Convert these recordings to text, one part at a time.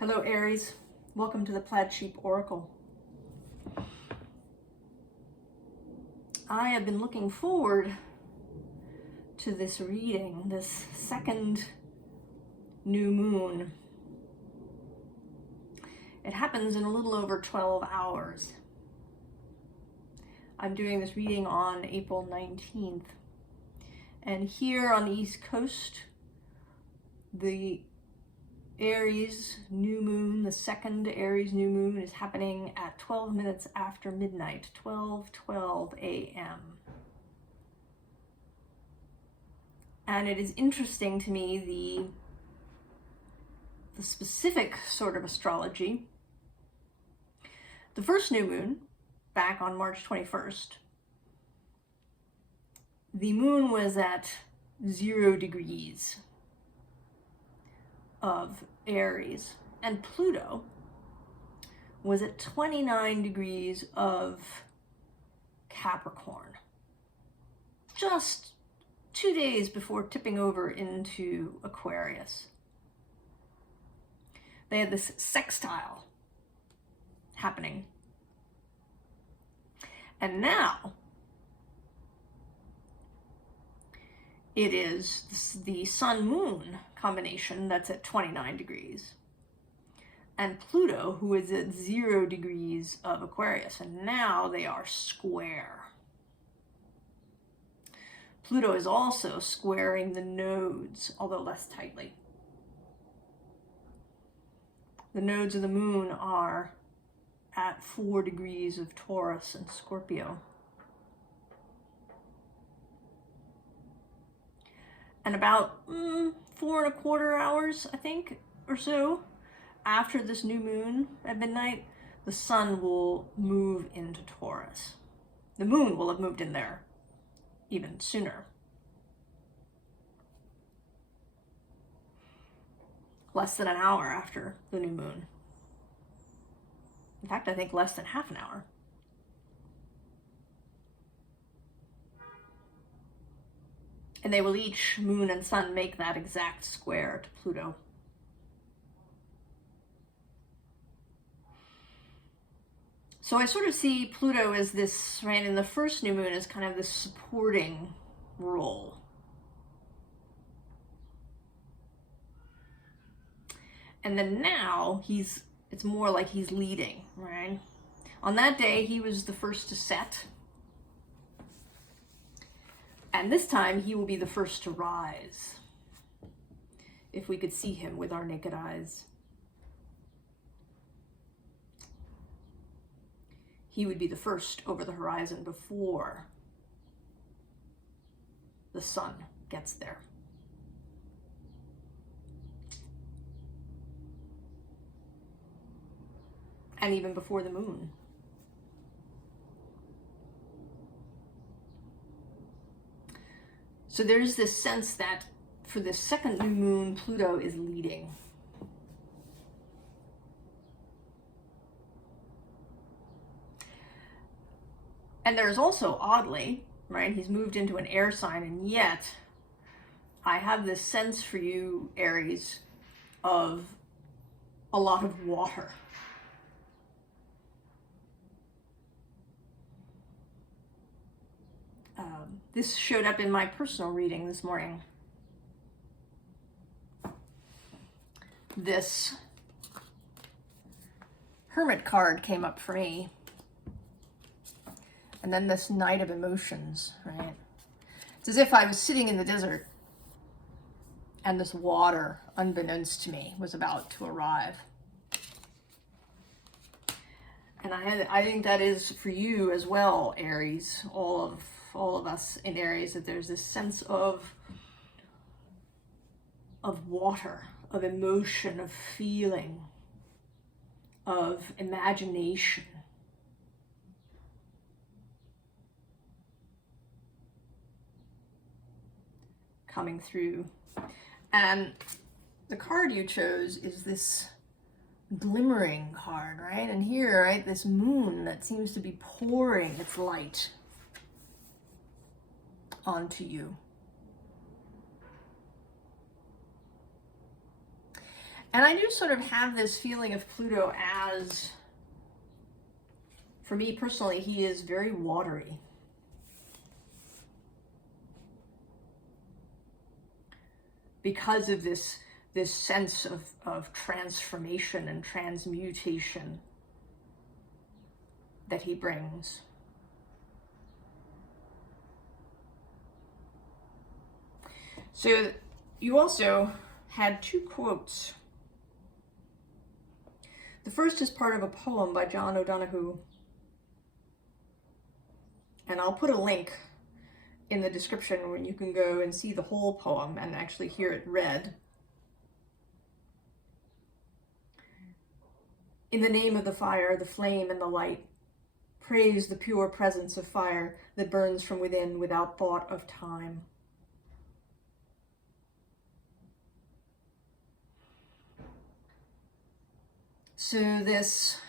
Hello Aries, welcome to the Plaid Sheep Oracle. I have been looking forward to this reading, this second new moon. It happens in a little over 12 hours. I'm doing this reading on April 19th. And here on the East Coast, the Aries new moon, the second Aries new moon, is happening at 12 minutes after midnight, 12:12 a.m. And it is interesting to me, the specific sort of astrology. The first new moon, back on March 21st, the moon was at 0 degrees of Aries, and Pluto was at 29 degrees of Capricorn, just 2 days before tipping over into Aquarius. They had this sextile happening. And now it is the sun-moon combination that's at 29 degrees. And Pluto, who is at 0 degrees of Aquarius. And now they are square. Pluto is also squaring the nodes, although less tightly. The nodes of the moon are at 4 degrees of Taurus and Scorpio. And about 4¼ hours, I think, or so, after this new moon at midnight, the sun will move into Taurus. The moon will have moved in there even sooner. Less than an hour after the new moon. In fact, I think less than half an hour. And they will each, moon and sun, make that exact square to Pluto. So I sort of see Pluto as this, right, in the first new moon as kind of this supporting role. And then now it's more like he's leading, right? On that day, he was the first to set. And this time, he will be the first to rise, if we could see him with our naked eyes. He would be the first over the horizon before the sun gets there. And even before the moon. So there's this sense that for this second new moon, Pluto is leading. And there's also, oddly, right, he's moved into an air sign, and yet I have this sense for you, Aries, of a lot of water. This showed up in my personal reading this morning. This Hermit card came up for me. And then this Knight of Emotions, right? It's as if I was sitting in the desert and this water, unbeknownst to me, was about to arrive. And I think that is for you as well, Aries, all of us in Aries, that there's this sense of water, of emotion, of feeling, of imagination. Coming through. And the card you chose is this glimmering card, right? And here, right, this moon that seems to be pouring its light onto you. And I do sort of have this feeling of Pluto as, for me personally, he is very watery. Because of this sense of transformation and transmutation that he brings. So you also had two quotes. The first is part of a poem by John O'Donoghue. And I'll put a link in the description when you can go and see the whole poem and actually hear it read. In the name of the fire, the flame and the light, praise the pure presence of fire that burns from within without thought of time. So this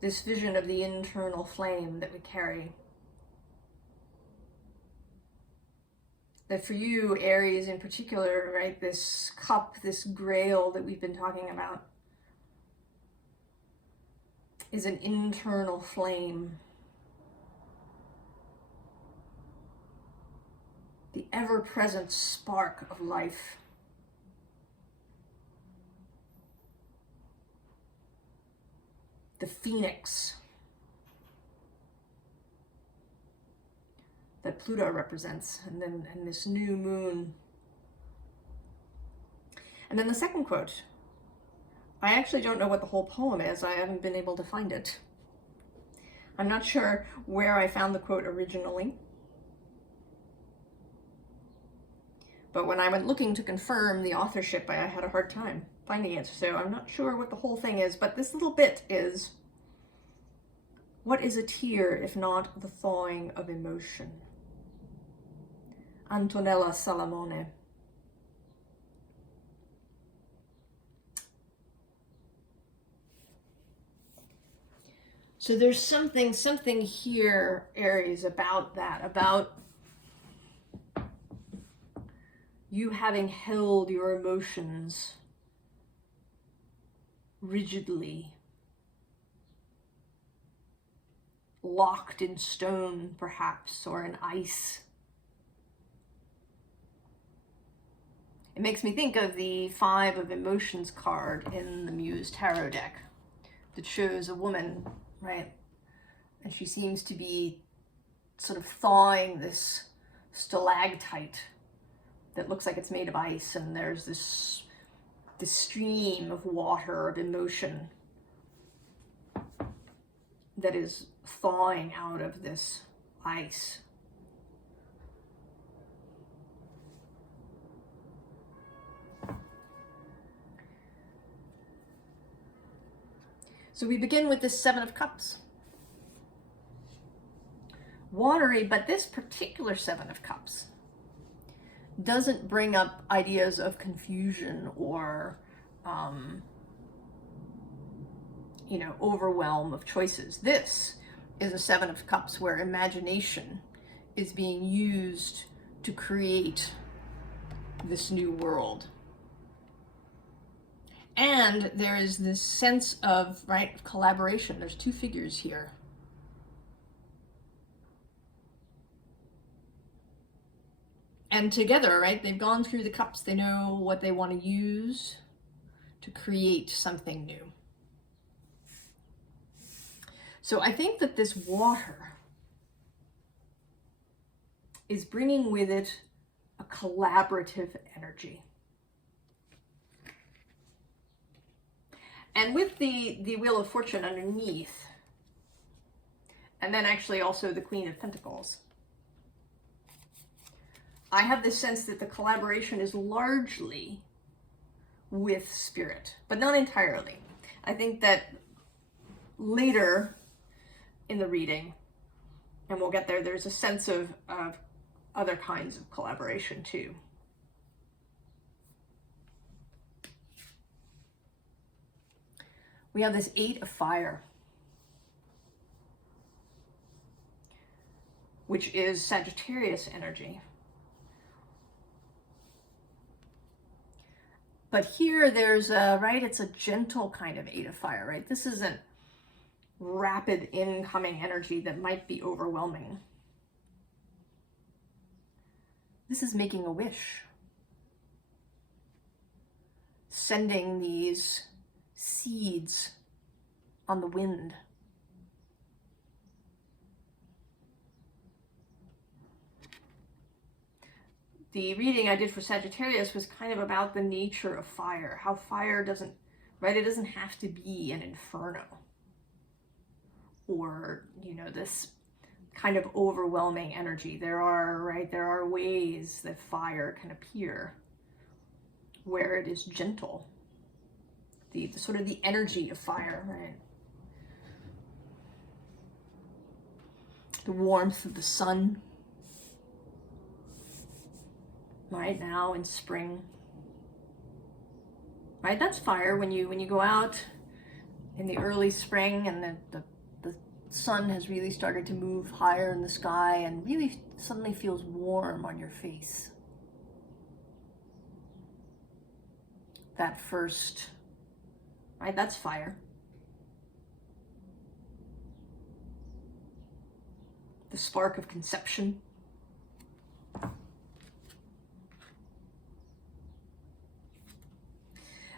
vision of the internal flame that we carry, that for you, Aries in particular, right, this cup, this grail that we've been talking about, is an internal flame. The ever-present spark of life. The phoenix that Pluto represents, and this new moon. And then the second quote, I actually don't know what the whole poem is. I haven't been able to find it. I'm not sure where I found the quote originally. But when I went looking to confirm the authorship, I had a hard time finding it. So I'm not sure what the whole thing is, but this little bit is, what is a tear if not the thawing of emotion? Antonella Salamone. So there's something here, Aries, about that, about you having held your emotions rigidly, locked in stone, perhaps, or in ice. It makes me think of the 5 of Emotions card in the Muse Tarot deck that shows a woman, right? And she seems to be sort of thawing this stalactite that looks like it's made of ice, and there's this stream of water, of emotion that is thawing out of this ice. So we begin with this 7 of Cups. Watery, but this particular 7 of Cups doesn't bring up ideas of confusion or, overwhelm of choices. This is a 7 of Cups where imagination is being used to create this new world. And there is this sense of, right, collaboration. There's 2 figures here. And together, right, they've gone through the cups. They know what they want to use to create something new. So I think that this water is bringing with it a collaborative energy. And with the Wheel of Fortune underneath, and then actually also the Queen of Pentacles, I have this sense that the collaboration is largely with spirit, but not entirely. I think that later in the reading, and we'll get there, there's a sense of other kinds of collaboration too. We have this 8 of Fire, which is Sagittarius energy. But here there's a, right, it's a gentle kind of Eight of Fire, right? This isn't rapid incoming energy that might be overwhelming. This is making a wish. Sending these seeds on the wind. The reading I did for Sagittarius was kind of about the nature of fire, how fire doesn't, right, it doesn't have to be an inferno or, you know, this kind of overwhelming energy. There are ways that fire can appear where it is gentle. The sort of the energy of fire, right? The warmth of the sun. Right now in spring, right? That's fire when you go out in the early spring and the sun has really started to move higher in the sky and really suddenly feels warm on your face. That first, right? That's fire. The spark of conception.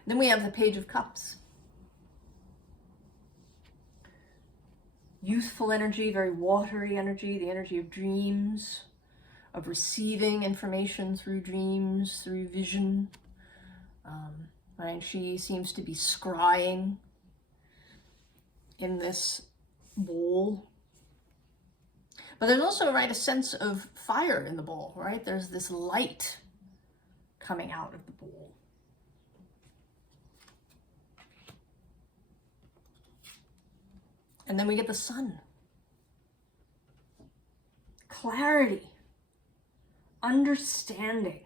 Then we have the Page of Cups. Youthful energy, very watery energy, the energy of dreams, of receiving information through dreams, through vision. Right? She seems to be scrying in this bowl. But there's also, right, a sense of fire in the bowl, right? There's this light coming out of the bowl. And then we get the sun. Clarity. Understanding.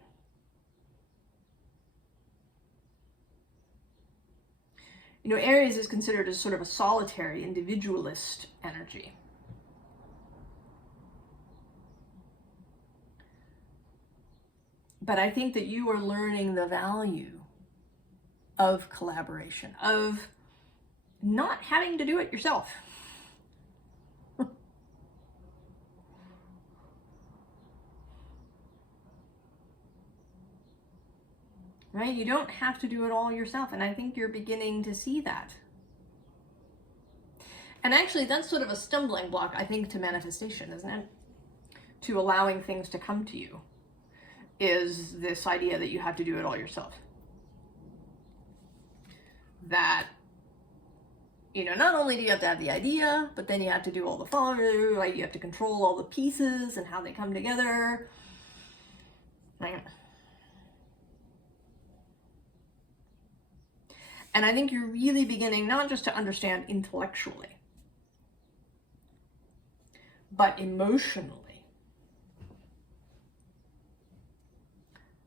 You know, Aries is considered as sort of a solitary, individualist energy. But I think that you are learning the value of collaboration, of not having to do it yourself. Right? You don't have to do it all yourself. And I think you're beginning to see that. And actually, that's sort of a stumbling block, I think, to manifestation, isn't it? To allowing things to come to you, is this idea that you have to do it all yourself. That, you know, not only do you have to have the idea, but then you have to do all the follow-through, right? You have to control all the pieces and how they come together. Right? And I think you're really beginning not just to understand intellectually, but emotionally,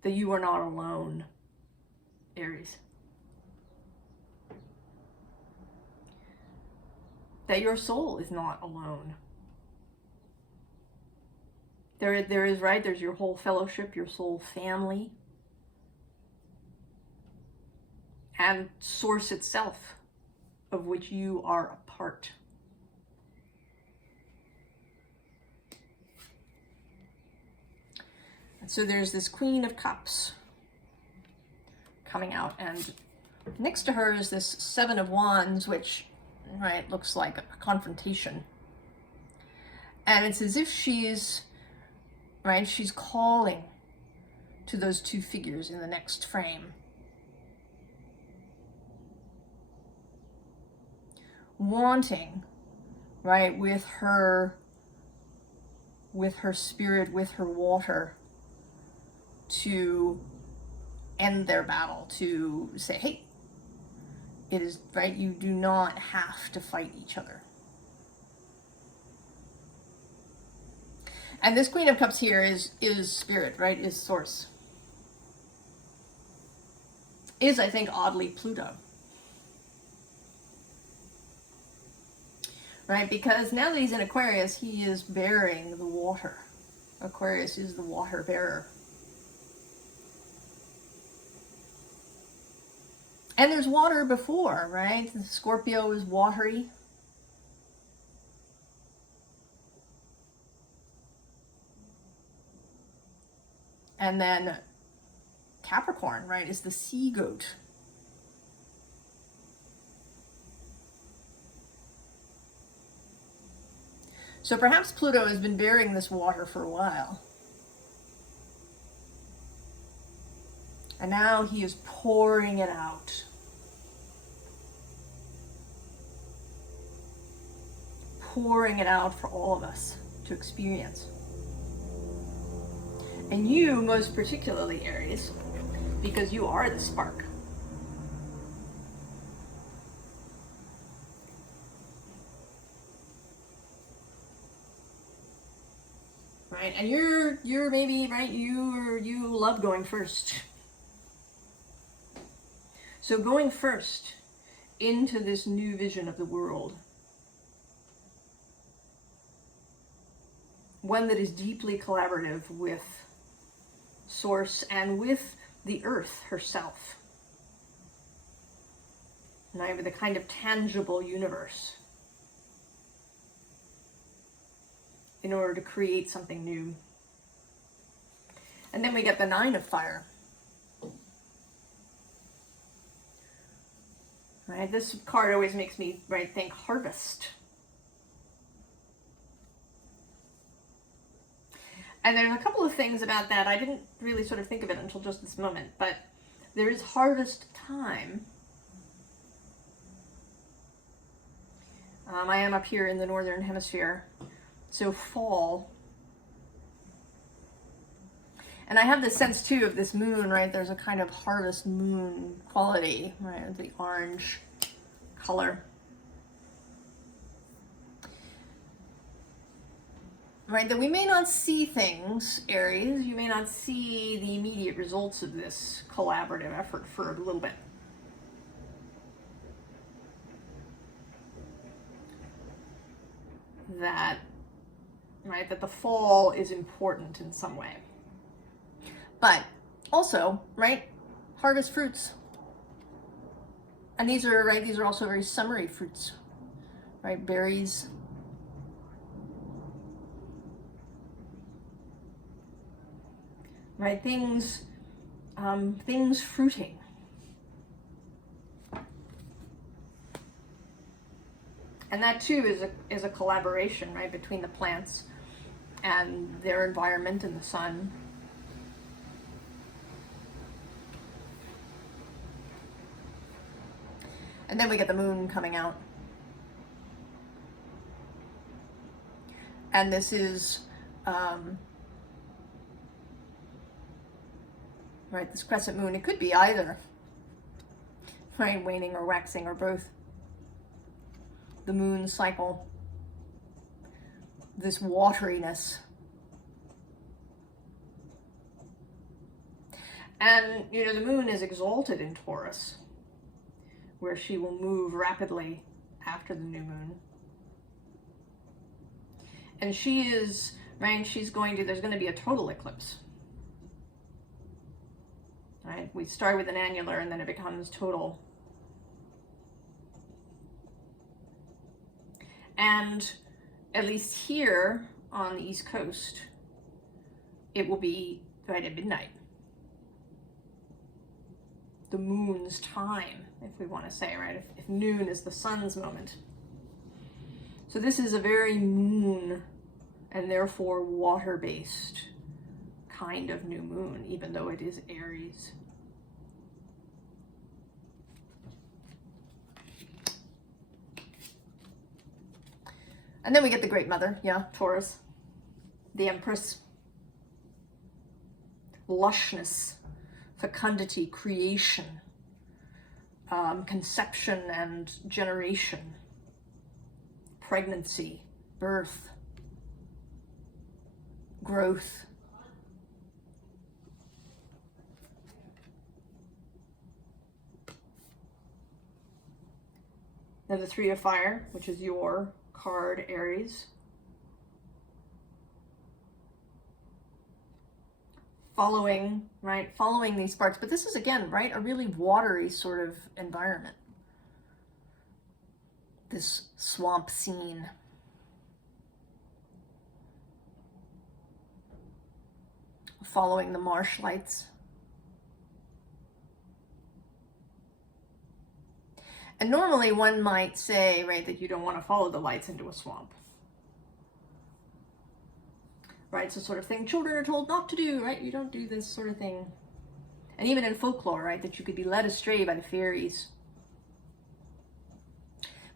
that you are not alone, Aries. That your soul is not alone. There is, right? There's your whole fellowship, your soul family. And source itself, of which you are a part. And so there's this Queen of Cups coming out, and next to her is this Seven of Wands, which, right, looks like a confrontation. And it's as if she's, right, she's calling to those two figures in the next frame. Wanting, right, with her spirit, with her water, to end their battle, to say, hey, it is, right, you do not have to fight each other. And this Queen of Cups here is spirit, right, is source. Is, I think, oddly Pluto. Right, because now that he's in Aquarius, he is bearing the water. Aquarius is the water bearer. And there's water before, right? The Scorpio is watery. And then Capricorn, right, is the sea goat. So perhaps Pluto has been bearing this water for a while. And now he is pouring it out. Pouring it out for all of us to experience. And you, most particularly, Aries, because you are the spark. Right? And you're maybe, right, you love going first. So going first into this new vision of the world, one that is deeply collaborative with Source and with the Earth herself, right, with a kind of tangible universe, in order to create something new. And then we get the Nine of Fire. Right, this card always makes me, right, think harvest. And there's a couple of things about that. I didn't really sort of think of it until just this moment, but there is harvest time. I am up here in the northern hemisphere, so fall. And I have this sense too of this moon, right? There's a kind of harvest moon quality, right? The orange color. Right, that we may not see things, Aries, you may not see the immediate results of this collaborative effort for a little bit. That, right, that the fall is important in some way. But also, right, harvest fruits. And these are, right, these are also very summery fruits, right, berries. Right, things fruiting. And that too is a collaboration, right, between the plants and their environment and the sun. And then we get the moon coming out. And this is, right, this crescent moon, it could be either, right, waning or waxing or both. The moon cycle, this wateriness. And, you know, the moon is exalted in Taurus, where she will move rapidly after the new moon. And she is, right, there's going to be a total eclipse. Right? We start with an annular and then it becomes total. And at least here on the East Coast, it will be right at midnight. The moon's time, if we want to say, right? If noon is the sun's moment. So this is a very moon and therefore water-based kind of new moon, even though it is Aries. And then we get the Great Mother, yeah, Taurus, the Empress, lushness, fecundity, creation, conception and generation, pregnancy, birth, growth. Then the Three of Fire, which is your card, Aries. following, right? Following these sparks. But this is, again, right, a really watery sort of environment. This swamp scene. Following the marsh lights. And normally one might say, right, that you don't want to follow the lights into a swamp. Right, it's the sort of thing children are told not to do, right? You don't do this sort of thing. And even in folklore, right, that you could be led astray by the fairies.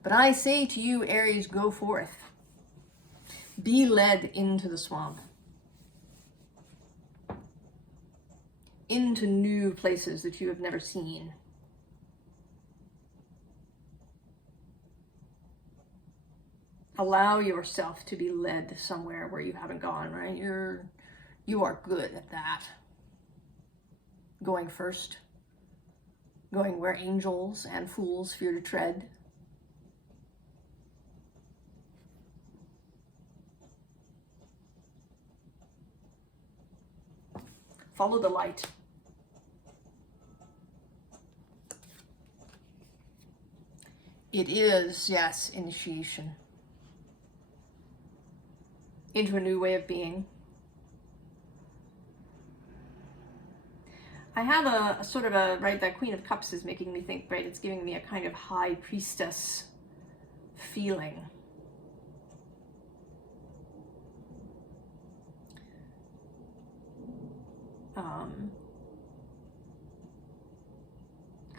But I say to you, Aries, go forth. Be led into the swamp. Into new places that you have never seen. Allow yourself to be led somewhere where you haven't gone, right? You are good at that. Going first. Going where angels and fools fear to tread. Follow the light. It is, yes, initiation into a new way of being. I have a sort of a, right, that Queen of Cups is making me think, right, it's giving me a kind of high priestess feeling.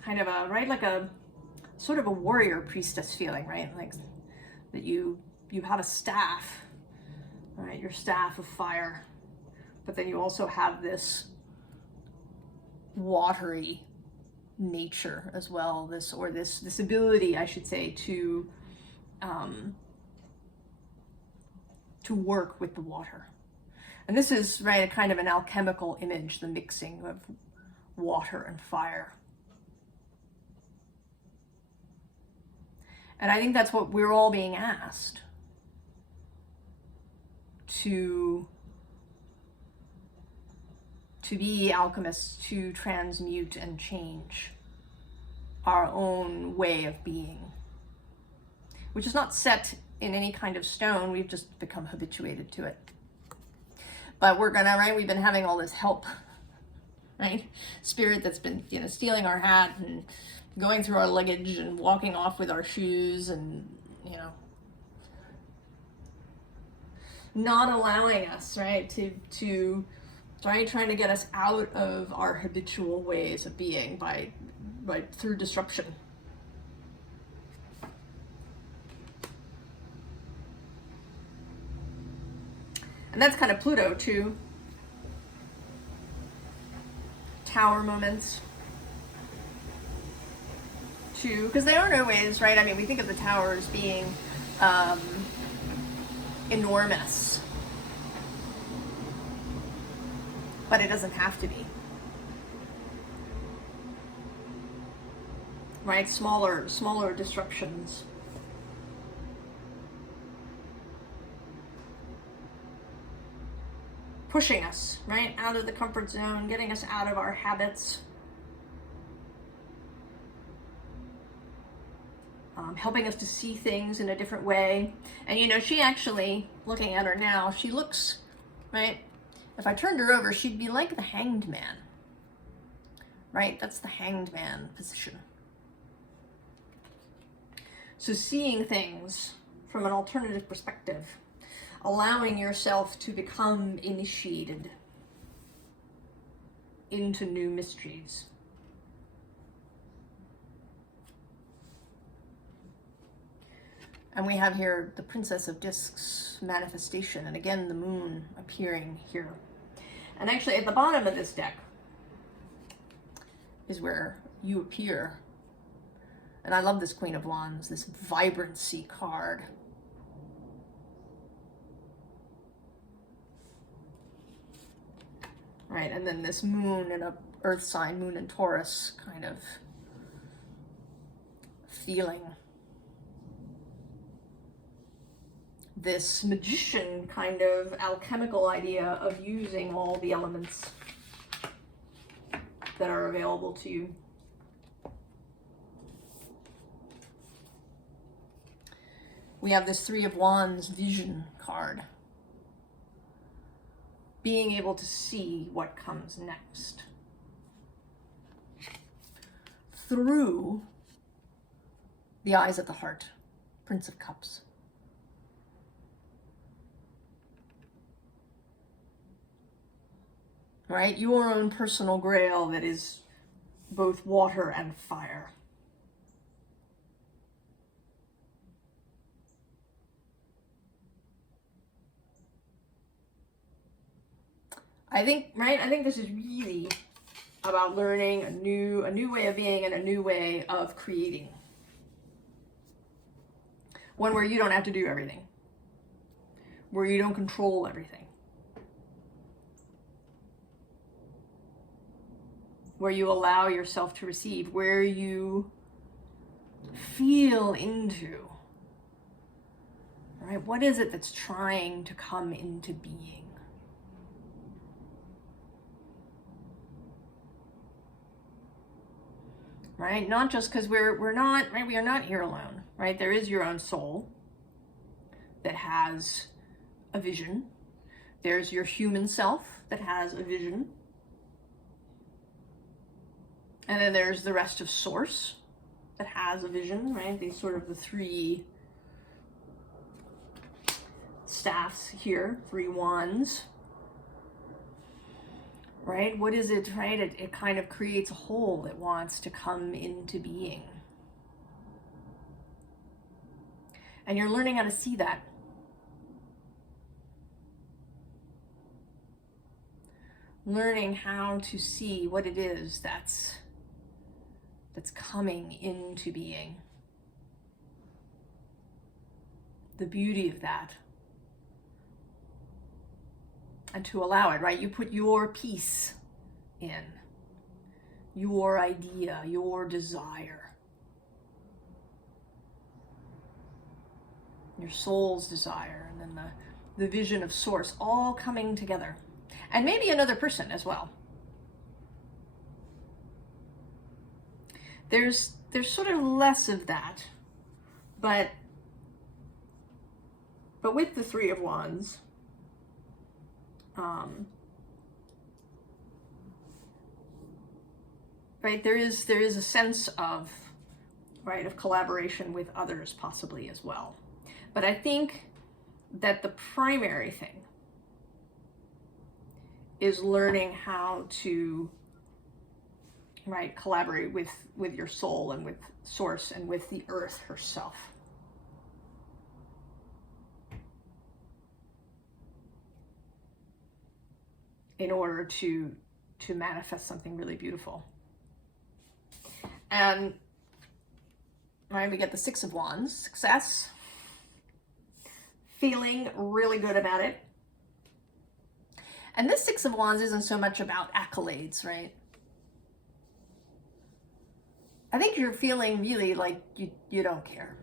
Kind of a, right, like a sort of a warrior priestess feeling, right? Like that you have a staff, right? Your staff of fire, but then you also have this watery nature as well. This ability, I should say, to work with the water. And this is, right, a kind of an alchemical image, the mixing of water and fire. And I think that's what we're all being asked to be alchemists, to transmute and change our own way of being, which is not set in any kind of stone. We've just become habituated to it. But we're gonna, right, we've been having all this help, right? Spirit that's been, stealing our hat and going through our luggage and walking off with our shoes and, not allowing us, right, to trying to get us out of our habitual ways of being through disruption. And that's kind of Pluto too. Tower moments too, because they aren't always, right? I mean, we think of the tower as being enormous, but it doesn't have to be, right? Smaller disruptions. Pushing us, right, out of the comfort zone, getting us out of our habits, helping us to see things in a different way. And she actually, looking at her now, she looks, right, if I turned her over, she'd be like the Hanged Man, right? That's the Hanged Man position. So seeing things from an alternative perspective, allowing yourself to become initiated into new mysteries. And we have here the Princess of Discs manifestation, and again the moon appearing here. And actually at the bottom of this deck is where you appear. And I love this Queen of Wands, this vibrancy card. Right, and then this moon in a earth sign, moon in Taurus kind of feeling. This magician kind of alchemical idea of using all the elements that are available to you. We have this Three of Wands vision card. Being able to see what comes next through the eyes of the heart. Prince of Cups. Right? Your own personal grail that is both water and fire. I think, right? I think this is really about learning a new way of being and a new way of creating. One where you don't have to do everything. Where you don't control everything. Where you allow yourself to receive. Where you feel into. Right? What is it that's trying to come into being? Right? Not just because we're not, right? We are not here alone, right? There is your own soul that has a vision. There's your human self that has a vision. And then there's the rest of Source that has a vision, right? These sort of the three staffs here, 3 wands. Right? What is it, right? It kind of creates a whole that wants to come into being. And you're learning how to see that. Learning how to see what it is that's coming into being. The beauty of that. And to allow it, right? You put your piece in, your idea, your desire, your soul's desire, and then the vision of Source all coming together. And maybe another person as well. There's sort of less of that, but with the Three of Wands, right, there is a sense of, right, of collaboration with others possibly as well. But I think that the primary thing is learning how to, right, collaborate with your soul and with Source and with the earth herself. In order to manifest something really beautiful. And right, we get the Six of Wands, success, feeling really good about it. And this Six of Wands isn't so much about accolades, right? I think you're feeling really like you don't care.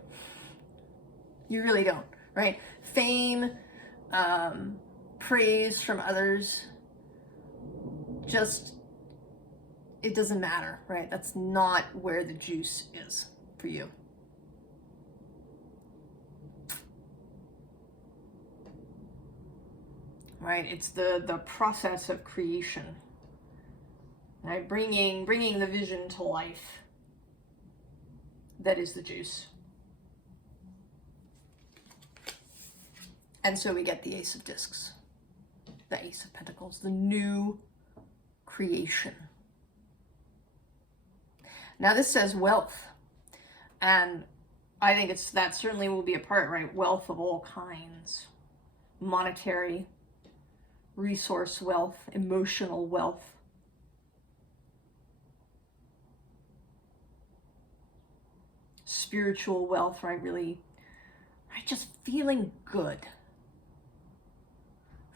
You really don't, right? Fame, praise from others, just, it doesn't matter, right? That's not where the juice is for you. Right? It's the process of creation, right? Bringing the vision to life. That is the juice. And so we get the Ace of Discs, the Ace of Pentacles, the new creation. Now this says wealth, and I think that certainly will be a part, right? Wealth of all kinds, monetary, resource wealth, emotional wealth. Spiritual wealth, right? Really, right? Just feeling good.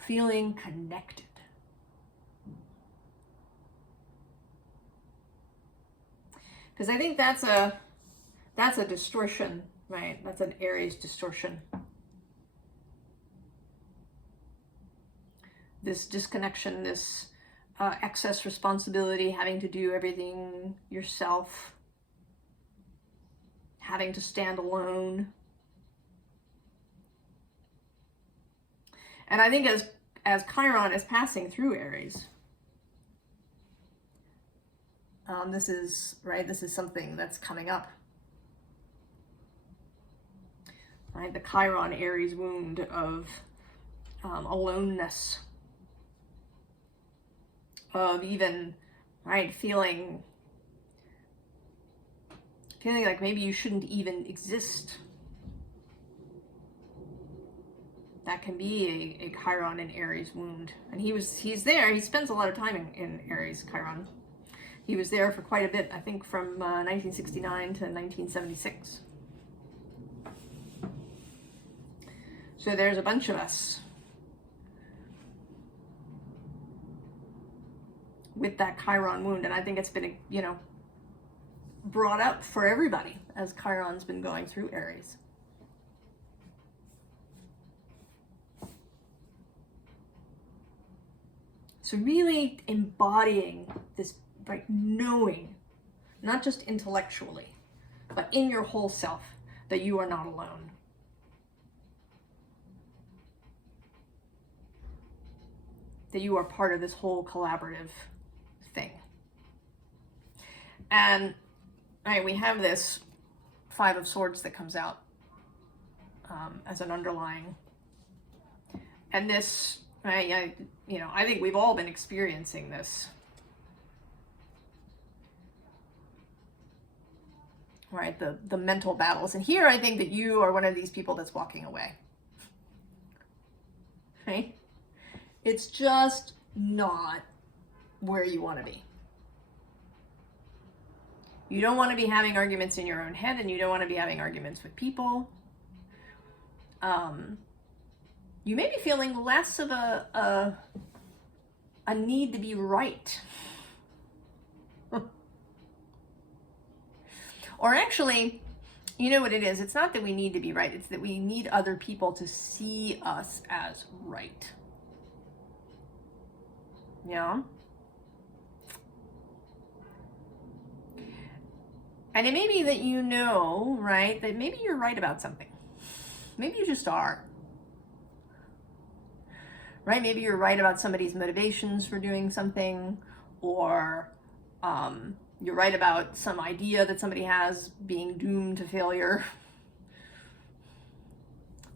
Feeling connected. Because I think that's a distortion, right? That's an Aries distortion. This disconnection, this excess responsibility, having to do everything yourself, having to stand alone. And I think as Chiron is passing through Aries, this is something that's coming up. Right, the Chiron Aries wound of aloneness, of even, right, feeling like maybe you shouldn't even exist. That can be a Chiron and Aries wound. And he's there, he spends a lot of time in Aries, Chiron. He was there for quite a bit, I think from 1969 to 1976. So there's a bunch of us with that Chiron wound, and I think it's been, you know, brought up for everybody as Chiron's been going through Aries. So really embodying this, like, knowing, not just intellectually, but in your whole self, that you are not alone. That you are part of this whole collaborative thing. And right, we have this Five of Swords that comes out as an underlying. And this, I think we've all been experiencing this. Right, the mental battles. And here I think that you are one of these people that's walking away. Right? It's just not where you want to be. You don't want to be having arguments in your own head, and you don't want to be having arguments with people. You may be feeling less of a need to be right. Or actually, you know what it is? It's not that we need to be right. It's that we need other people to see us as right. Yeah? And it may be that you know, right, that maybe you're right about something. Maybe you just are. Right? Maybe you're right about somebody's motivations for doing something, or you're right about some idea that somebody has being doomed to failure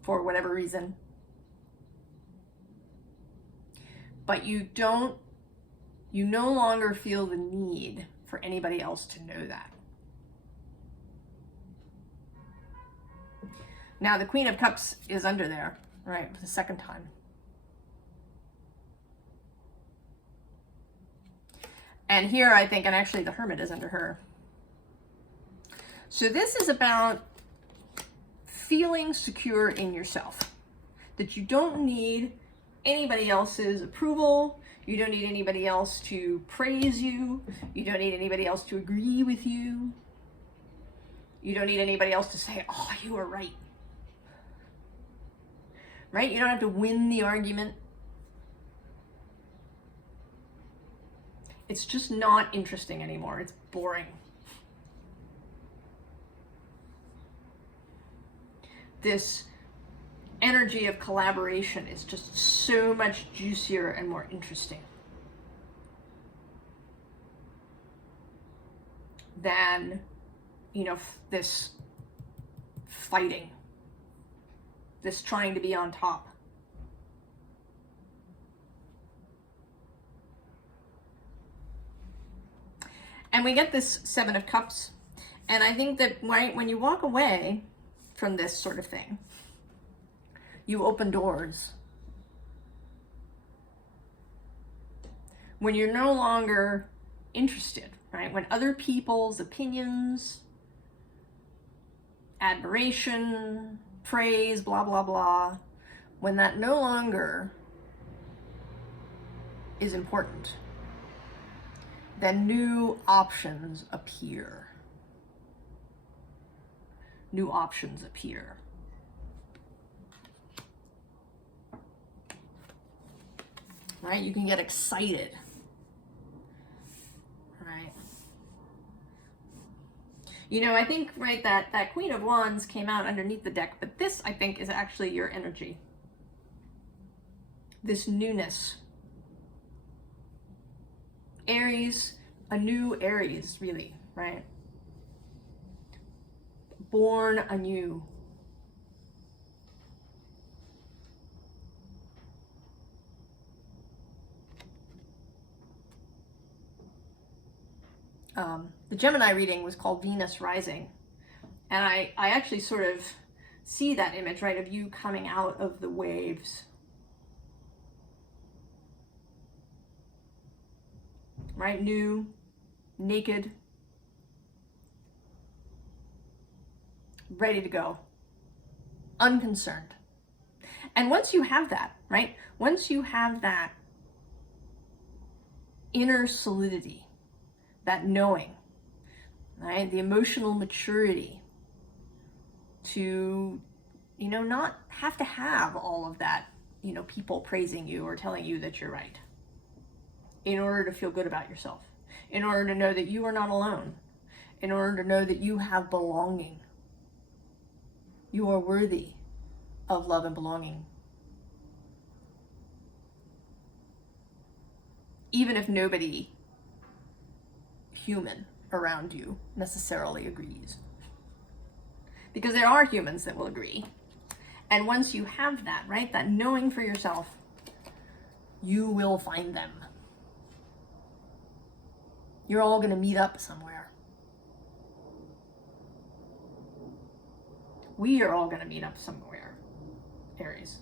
for whatever reason. But you no longer feel the need for anybody else to know that. Now the Queen of Cups is under there, right, for the second time. And here I think, and actually the Hermit is under her. So this is about feeling secure in yourself. That you don't need anybody else's approval. You don't need anybody else to praise you. You don't need anybody else to agree with you. You don't need anybody else to say, oh, you were right. Right? You don't have to win the argument. It's just not interesting anymore. It's boring. This energy of collaboration is just so much juicier and more interesting than, you know, this fighting, this trying to be on top. And we get this Seven of Cups. And I think that when you walk away from this sort of thing, you open doors. When you're no longer interested, right? When other people's opinions, admiration, praise, blah, blah, blah, when that no longer is important, then new options appear. New options appear. Right? You can get excited You know, I think, right, that Queen of Wands came out underneath the deck, but this, I think, is actually your energy. This newness. Aries, a new Aries, really, right? Born anew. The Gemini reading was called Venus Rising. And I actually sort of see that image, right, of you coming out of the waves. Right? New, naked, ready to go, unconcerned. And once you have that, right? Once you have that inner solidity, that knowing, right? The emotional maturity to, you know, not have to have all of that, you know, people praising you or telling you that you're right, in order to feel good about yourself, in order to know that you are not alone, in order to know that you have belonging. You are worthy of love and belonging. Even if nobody human around you necessarily agrees. Because there are humans that will agree. And once you have that, right, that knowing for yourself, you will find them. You're all going to meet up somewhere. We are all going to meet up somewhere, Aries.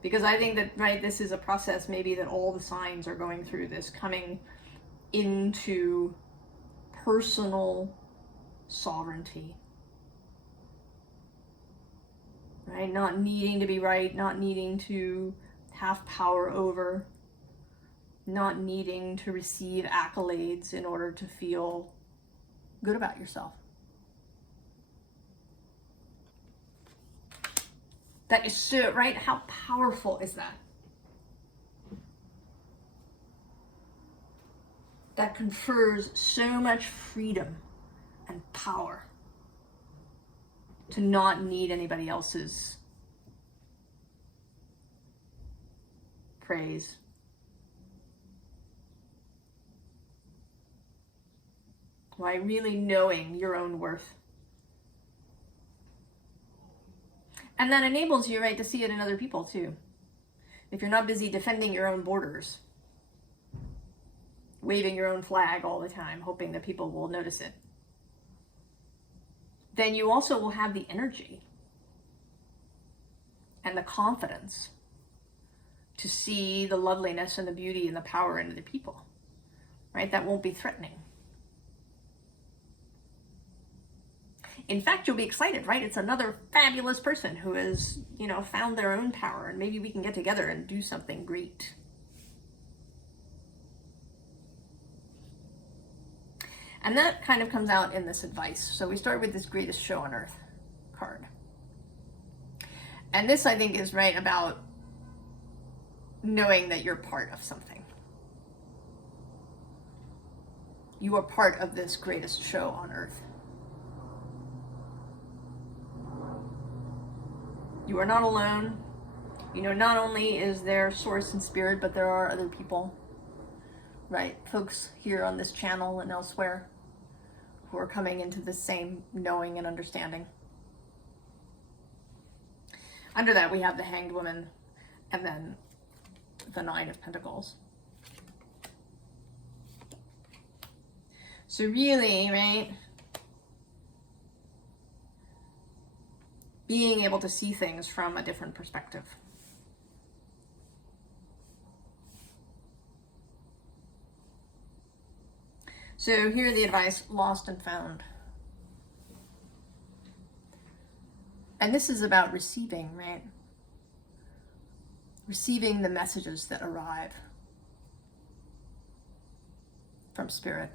Because I think that, right, this is a process maybe that all the signs are going through this, coming into personal sovereignty. Right? Not needing to be right, not needing to have power over, not needing to receive accolades in order to feel good about yourself. That is so, right? How powerful is that? That confers so much freedom and power to not need anybody else's praise. Why, really knowing your own worth. And that enables you, right, to see it in other people too. If you're not busy defending your own borders, waving your own flag all the time, hoping that people will notice it, then you also will have the energy and the confidence to see the loveliness and the beauty and the power in other people, right? That won't be threatening. In fact, you'll be excited, right? It's another fabulous person who has, you know, found their own power, and maybe we can get together and do something great. And that kind of comes out in this advice. So we start with this greatest show on earth card. And this, I think, is right about knowing that you're part of something. You are part of this greatest show on earth. You are not alone. You know, not only is there source and spirit, but there are other people, right? Folks here on this channel and elsewhere who are coming into the same knowing and understanding. Under that, we have the Hanged Woman and then the Nine of Pentacles. So really, right, being able to see things from a different perspective. So here the advice, lost and found. And this is about receiving, right? Receiving the messages that arrive from spirit.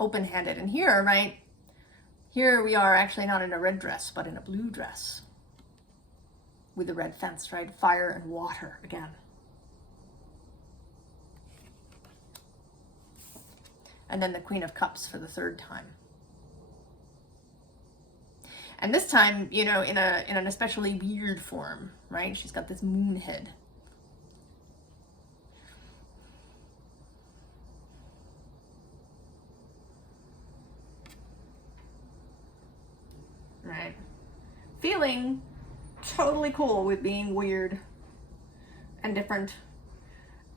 Open-handed. And here, right, here we are actually not in a red dress, but in a blue dress with a red fence, right? Fire and water again. And then the Queen of Cups for the third time. And this time, you know, in an especially weird form, right? She's got this moon head. Right? Feeling totally cool with being weird and different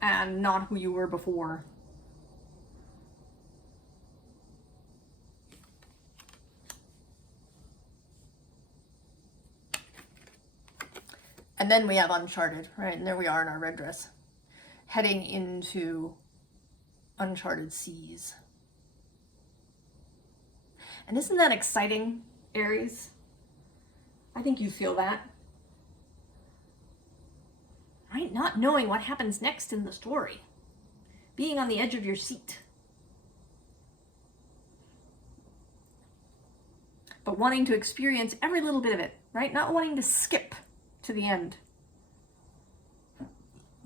and not who you were before. And then we have Uncharted, right? And there we are in our red dress, heading into uncharted seas. And isn't that exciting, Aries? I think you feel that. Right? Not knowing what happens next in the story. Being on the edge of your seat. But wanting to experience every little bit of it, right? Not wanting to skip to the end,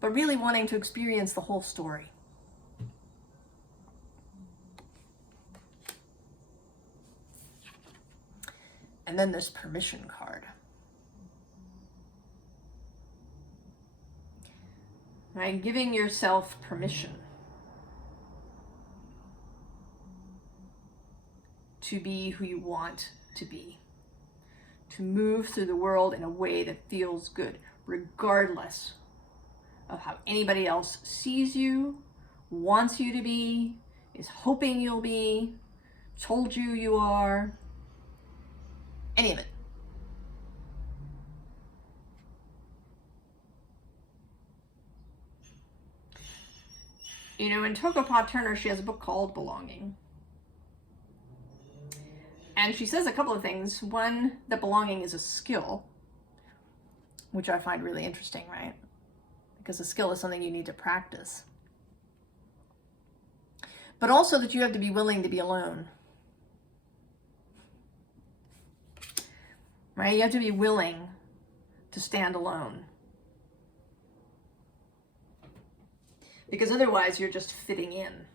but really wanting to experience the whole story. And then this permission card. Right? Giving yourself permission to be who you want to be. To move through the world in a way that feels good, regardless of how anybody else sees you, wants you to be, is hoping you'll be, told you are, any of it. You know, in Tokopah Turner, she has a book called Belonging. And she says a couple of things. One, that belonging is a skill, which I find really interesting, right? Because a skill is something you need to practice. But also that you have to be willing to be alone. Right? You have to be willing to stand alone. Because otherwise you're just fitting in.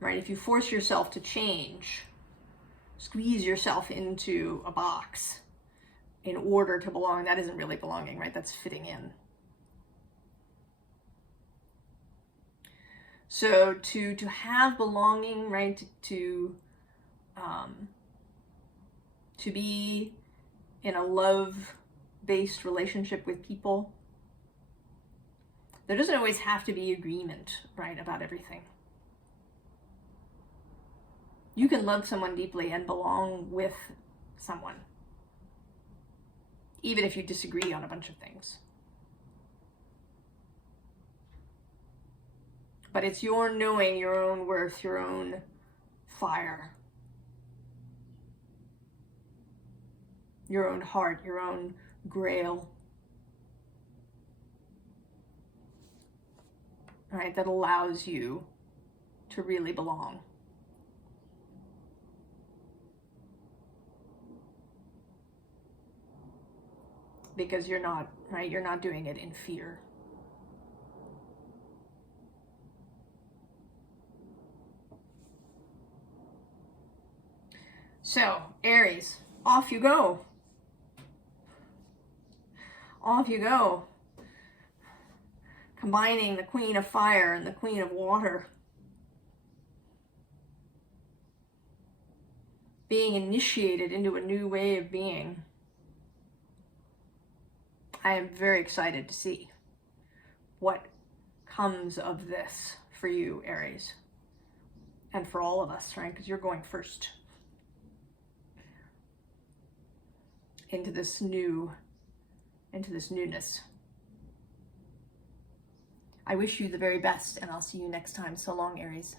Right? If you force yourself to change, squeeze yourself into a box in order to belong, that isn't really belonging, right? That's fitting in. So to have belonging, right? To be in a love-based relationship with people, there doesn't always have to be agreement, right, about everything. You can love someone deeply and belong with someone, even if you disagree on a bunch of things. But it's your knowing your own worth, your own fire, your own heart, your own grail, right, that allows you to really belong. Because you're not, right, you're not doing it in fear. So, Aries, off you go. Off you go. Combining the Queen of Fire and the Queen of Water. Being initiated into a new way of being. I am very excited to see what comes of this for you, Aries. And for all of us, right? Because you're going first into this newness. I wish you the very best, and I'll see you next time. So long, Aries.